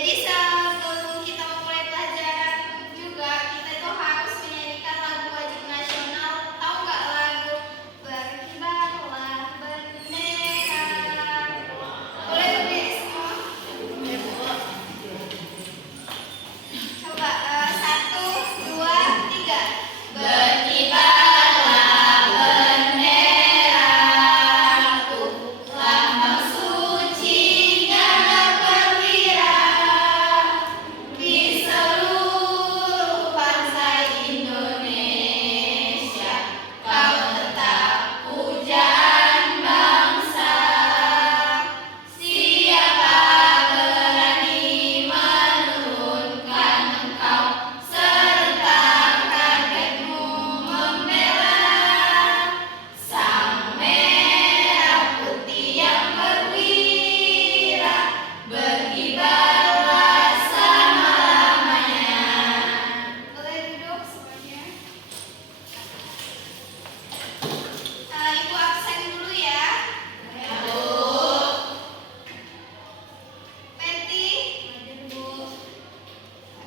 Jadi sebelum kita memulai pelajaran juga kita itu harus menyanyikan lagu wajib nasional. Tahu nggak lagu Berkibarlah Bendera? Boleh berdiri semua? Coba 1, 2, 3. Berkibarlah benderaku, lambang sucinya perwira di seluruh bangsa Indonesia. Kau tetap pujaan bangsa. Siapa berani menurunkan engkau, serta kagetmu membela sang merah putih yang perwira, berkibarlah selama-lamanya. Boleh duduk semuanya. Ibu absen dulu ya. Peti, hadir Bu.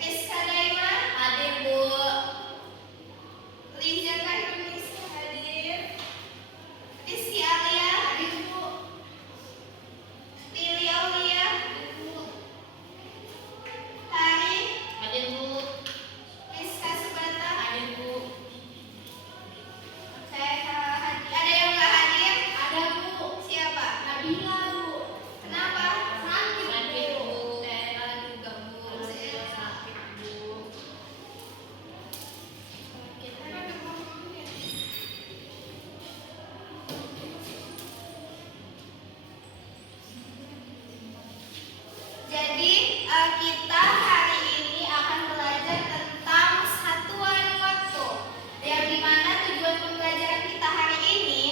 Rizka Daima, hadir Bu. Liza Kairunisa, hadir. Rizky Alia, hadir Bu. Lili Aulia, hadir Bu. Hari, hadir Bu. Rizka Subata, hadir Bu. Ada yang nggak hadir? Ada Bu. Siapa? Nabila Bu. Kenapa? Sakit Bu. Tera juga Bu. Saya sakit Bu. Kita ada ngomongnya. Jadi kita hari ini akan belajar tentang satuan waktu. Yang dimana tujuan pembelajaran kita hari ini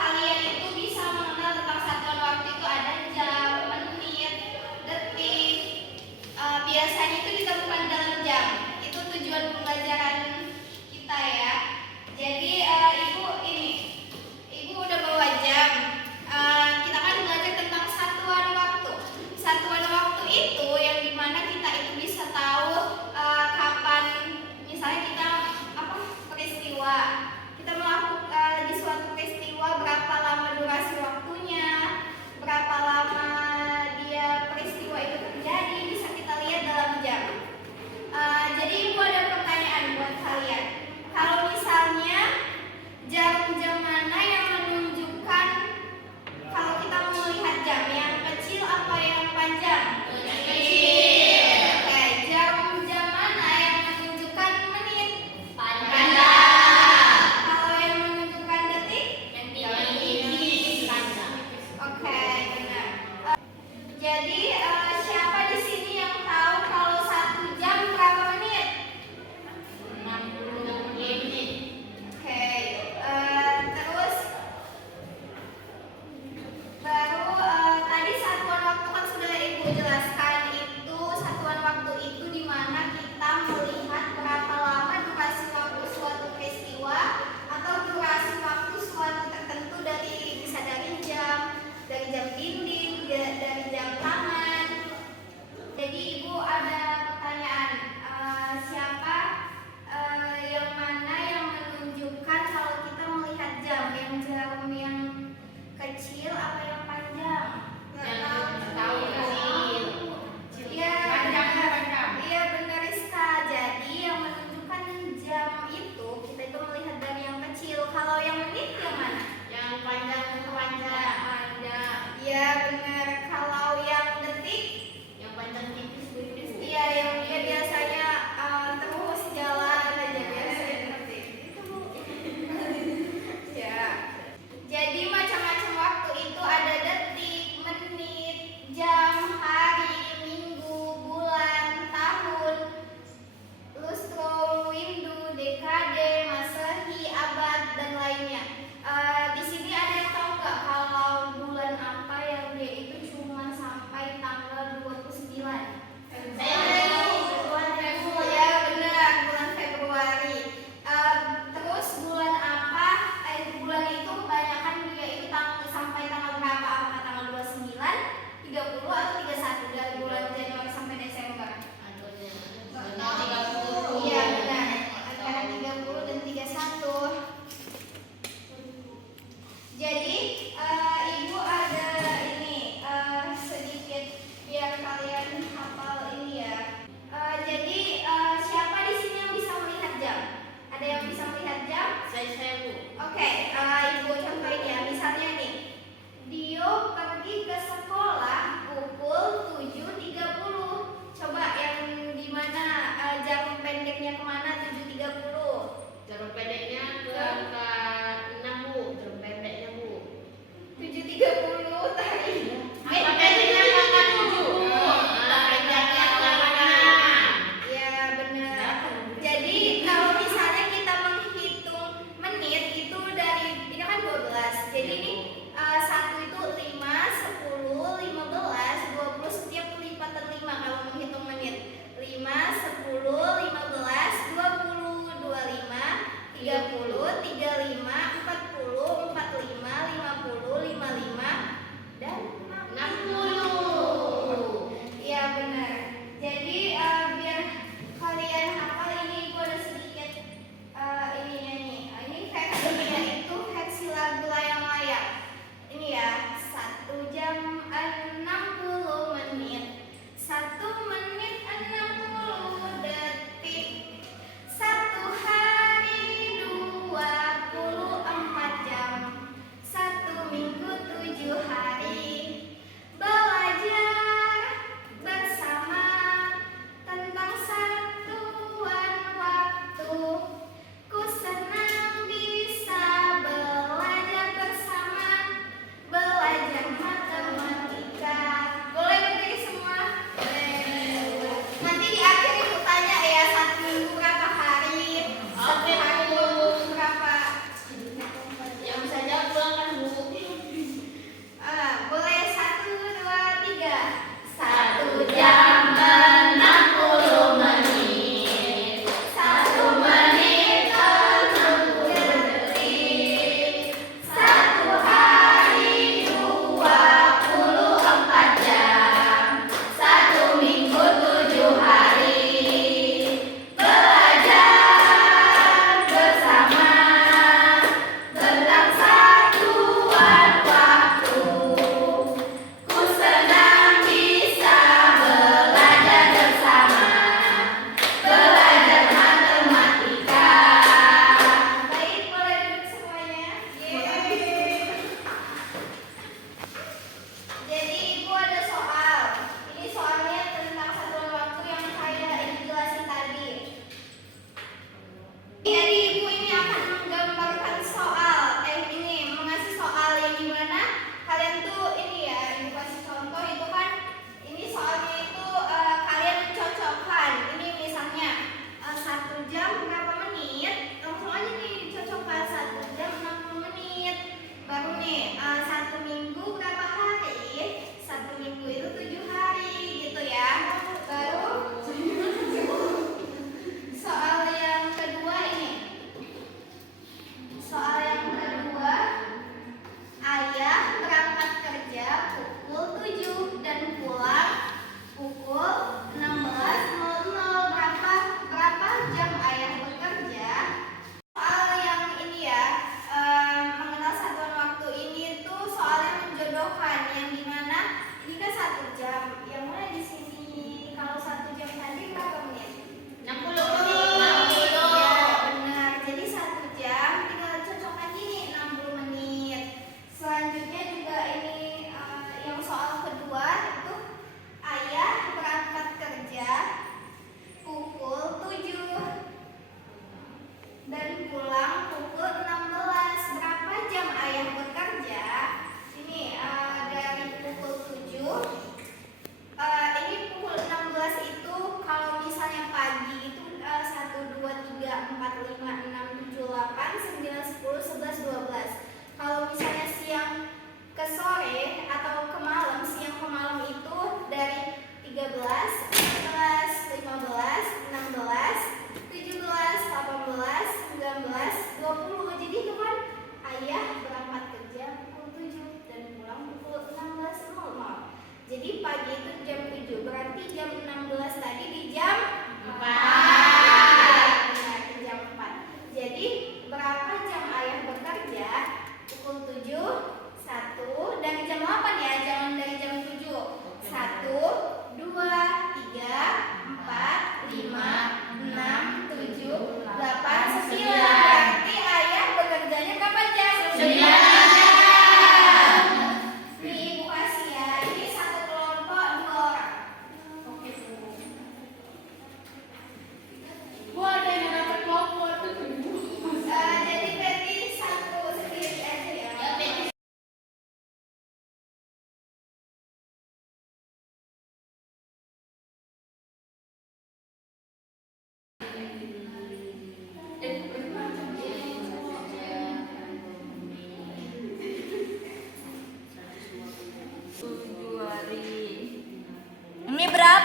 kalian itu bisa mengenal tentang satuan waktu itu ada jam, menit, detik. Biasanya itu ditemukan dalam jam. Itu tujuan pembelajaran kita ya. Jadi ibu udah bawa jam. Kita akan belajar tentang satuan waktu. Satuan waktu itu yang dimana kita itu bisa tahu kapan, misalnya kita peristiwa. Kita melakukan di suatu peristiwa berapa lama durasi waktunya, berapa lama dia peristiwa itu terjadi, bisa kita lihat dalam jam.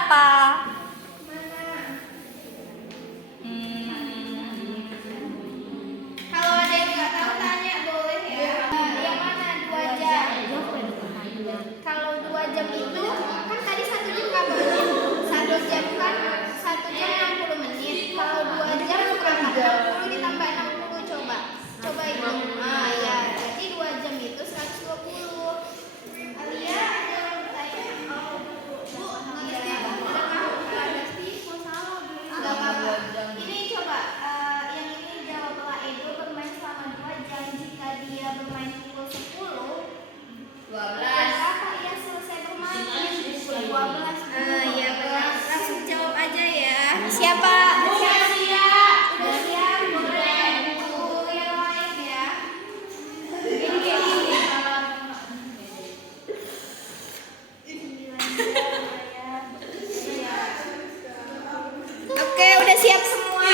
apa? Kalau ada yang nggak tahu tanya boleh ya. Yang mana 2 jam? Kalau 2 jam itu kan tadi 1 jam berapa menit? 1 jam kan 1 jam 60 menit. Kalau 2 jam berapa? 60 ditambah 60 coba. Coba itu. Ah ya, berarti 2 jam itu 120. Alia ada yang bertanya? Oh, Bu, ngerti nggak apa-apa. Ini coba yang ini jawablah. Edo bermain selama 2 jam. Jika dia bermain pukul 10, 12. Berapa ia selesai bermain? 12. Iya benar. Langsung jawab aja ya. Siapa? Udah siap? Boleh. Tunggu yang lain ya. Oke, udah siap semua?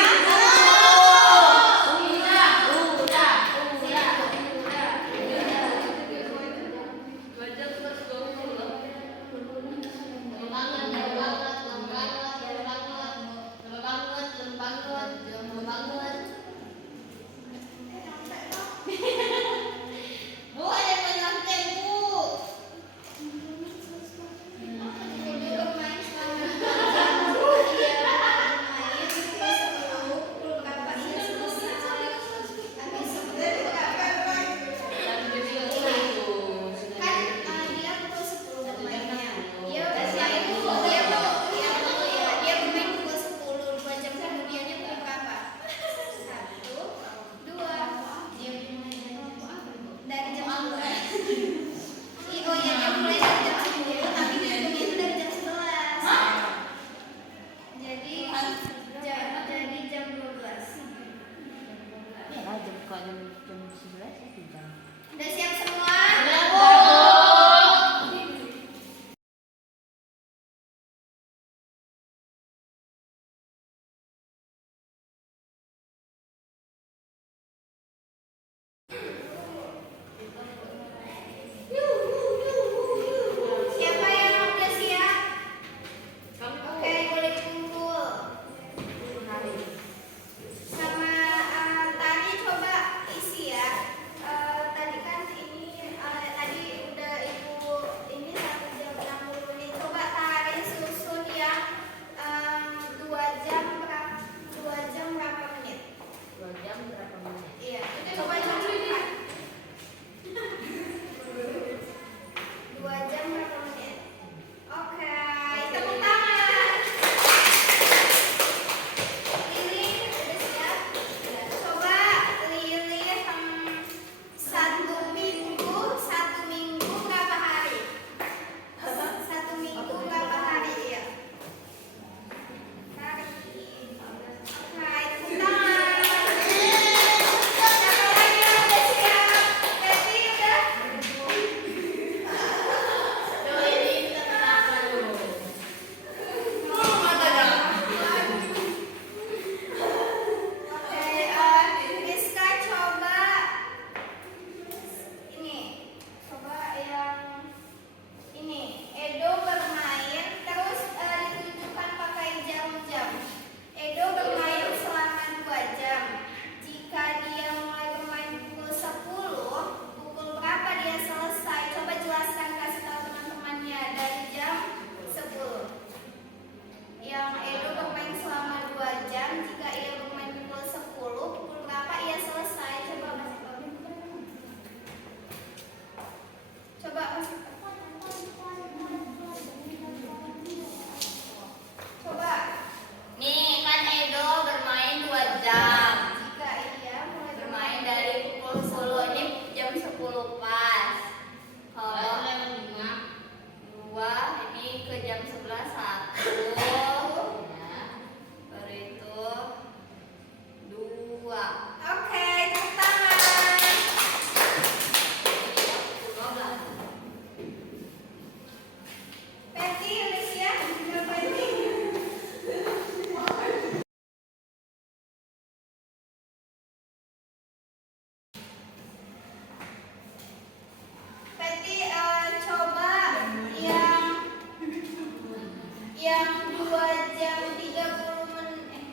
Yang 2 jam 30 menit.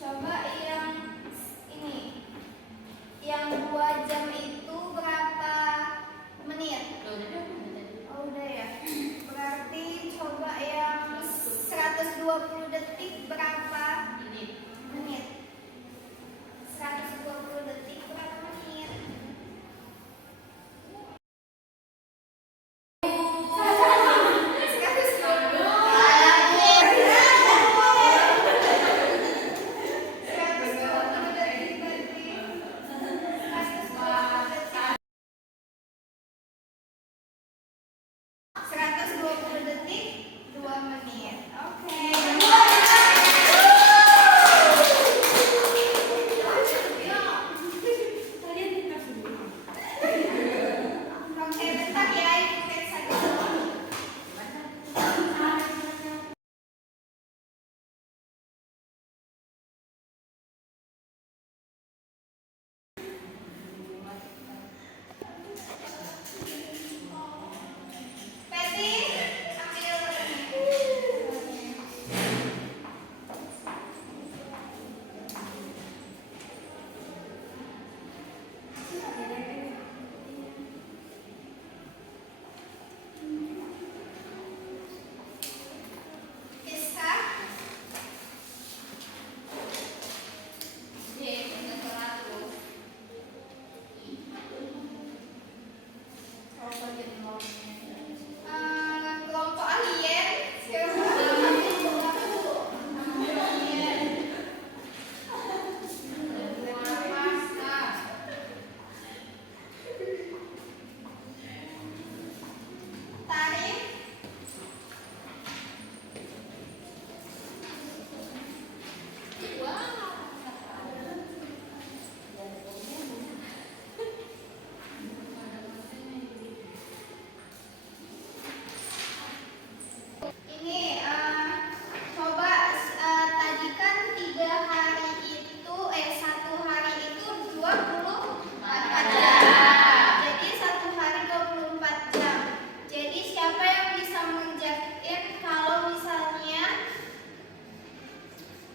Coba yang ini. Yang 2 jam itu berapa menit? Oh, udah ya. Berarti coba yang 120 detik berapa menit? 120 detik berapa menit? Kelompok alien tarik. Ini coba tadi kan 3 hari itu 1 hari itu 24 jam. Jadi 1 hari 24 jam. Jadi siapa yang bisa menjawab kalau misalnya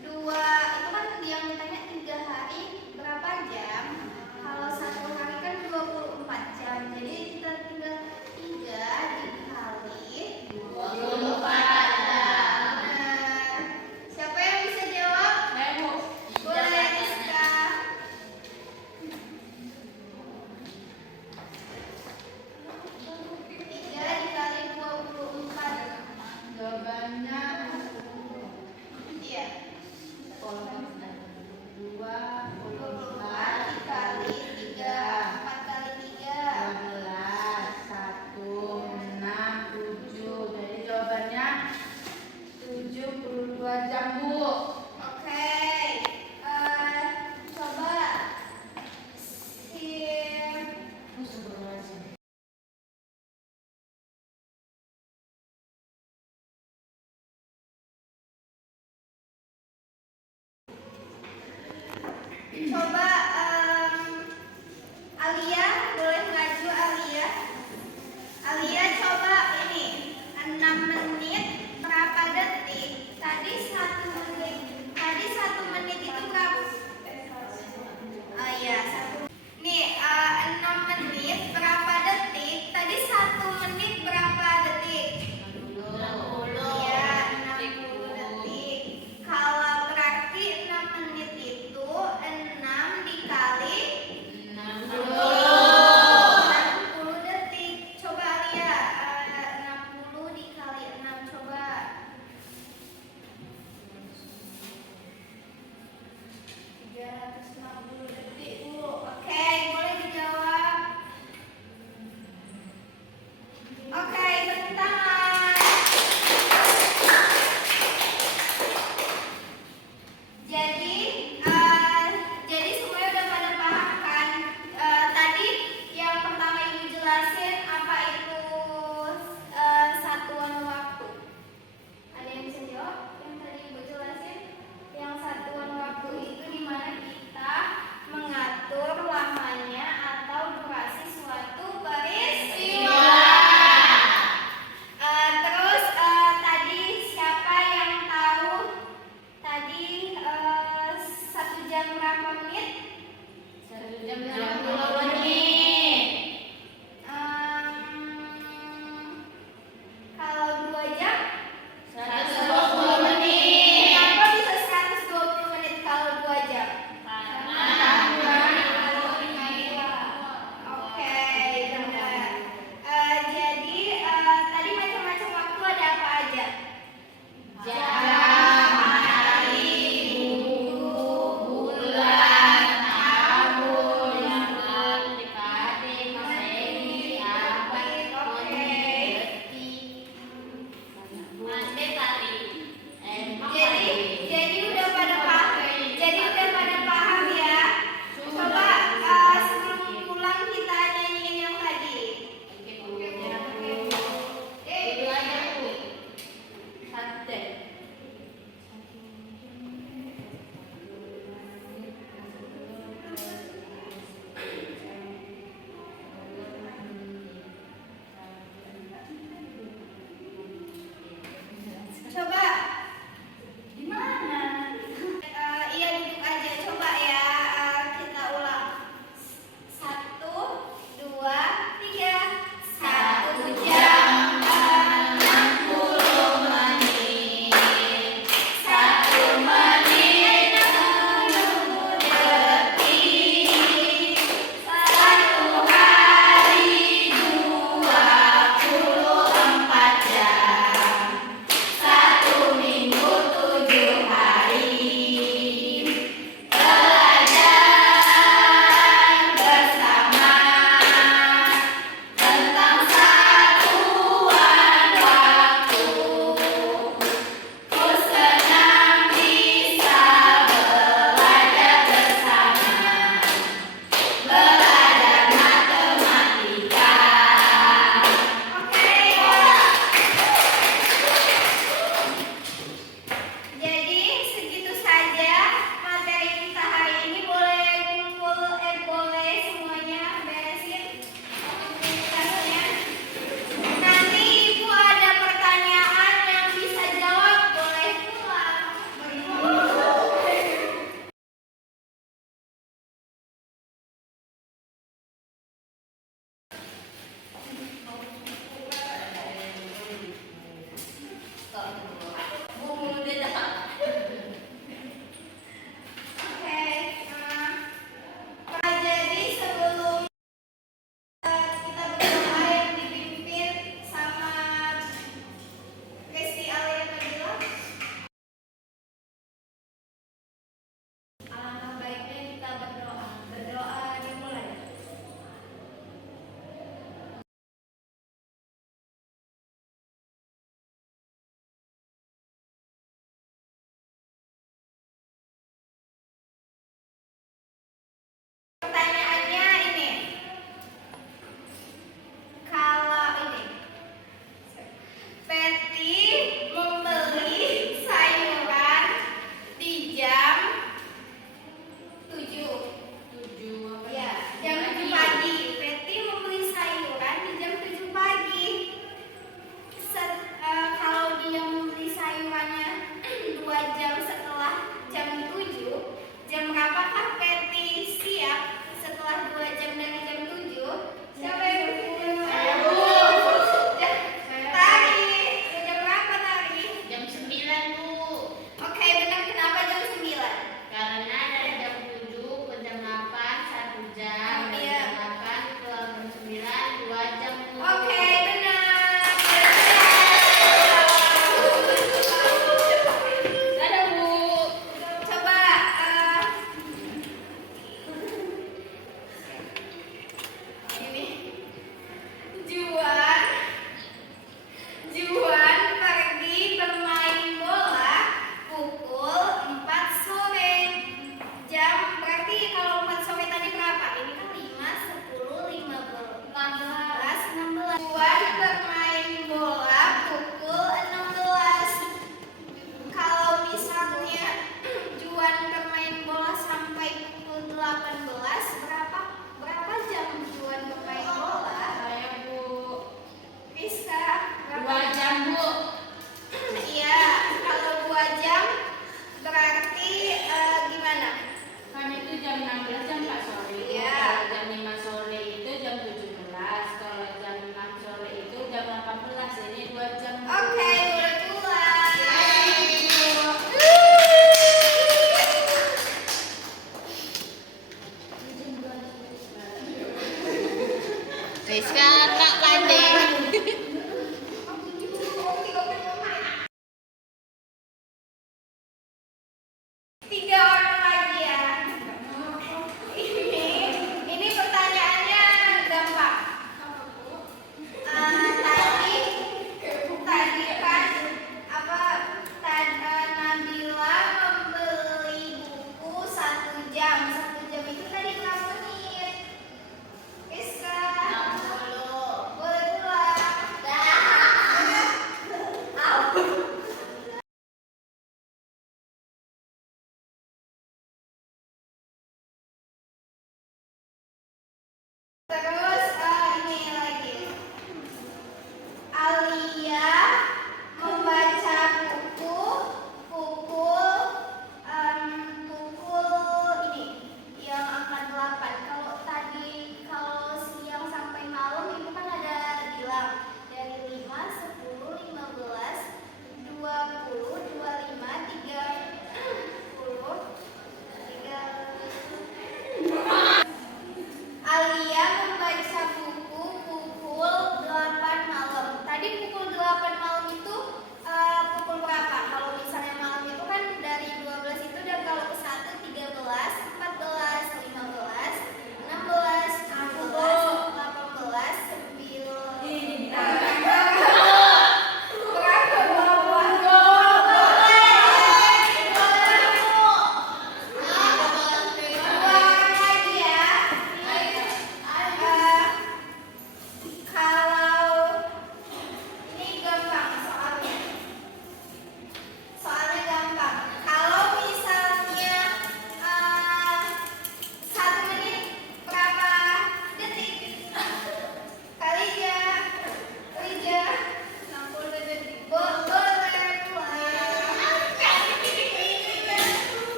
2 itu kan yang ditanya 3 hari berapa jam? Kalau 1 hari kan 24 jam. Jadi kita tinggal 3 dikali 24 jam. Siapa yang bisa jawab? Boleh, Rizka. 3 dikali 24. Jawabannya Iya. 24 dikali 3, 4 kali 3. 12, 1, 6, 7. Jadi jawabannya 72 jam, Bu. Oke. Coba si coba Alia, boleh maju Alia. Alia coba ini 6 menit berapa detik? Tadi 1 menit. Tadi 1 menit itu berapa? Oh iya, 1. Nih, 6 menit berapa detik? Tadi 1 menit berapa detik? 60. Iya, 60 detik. Kalau berarti 6 menit itu 6 Oke, Kak, jadi sebelum kita berdoa yang dipimpin sama Resti Alia Nabila, alangkah baiknya kita berdoa. Berdoa dimulai. Pertanyaan